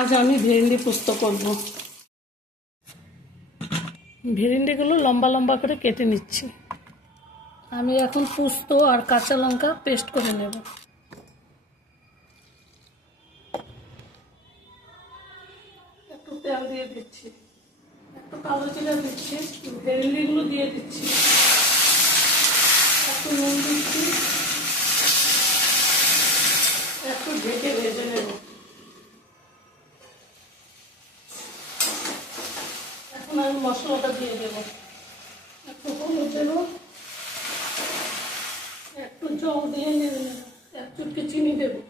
আজ আমি ভেন্ডি পোস্ত করব। ভেন্ডিগুলো লম্বা লম্বা করে কেটে নিচ্ছি। আমি এখন পোস্ত আর কাঁচা লঙ্কা পেস্ট করে নেব। একটু তেল দিয়ে দিচ্ছি, একটু কালো জিরা দিচ্ছি, ভেন্ডিগুলো দিয়ে দিচ্ছি, একটু নুন দিচ্ছি, একটু ঢেকে ভেজে নেব। এখন আমি মশলাটা দিয়ে দেব। একটু হলুদ দেব, একটু জল দিয়ে নেব, এক চুটকি চিনি দেবো।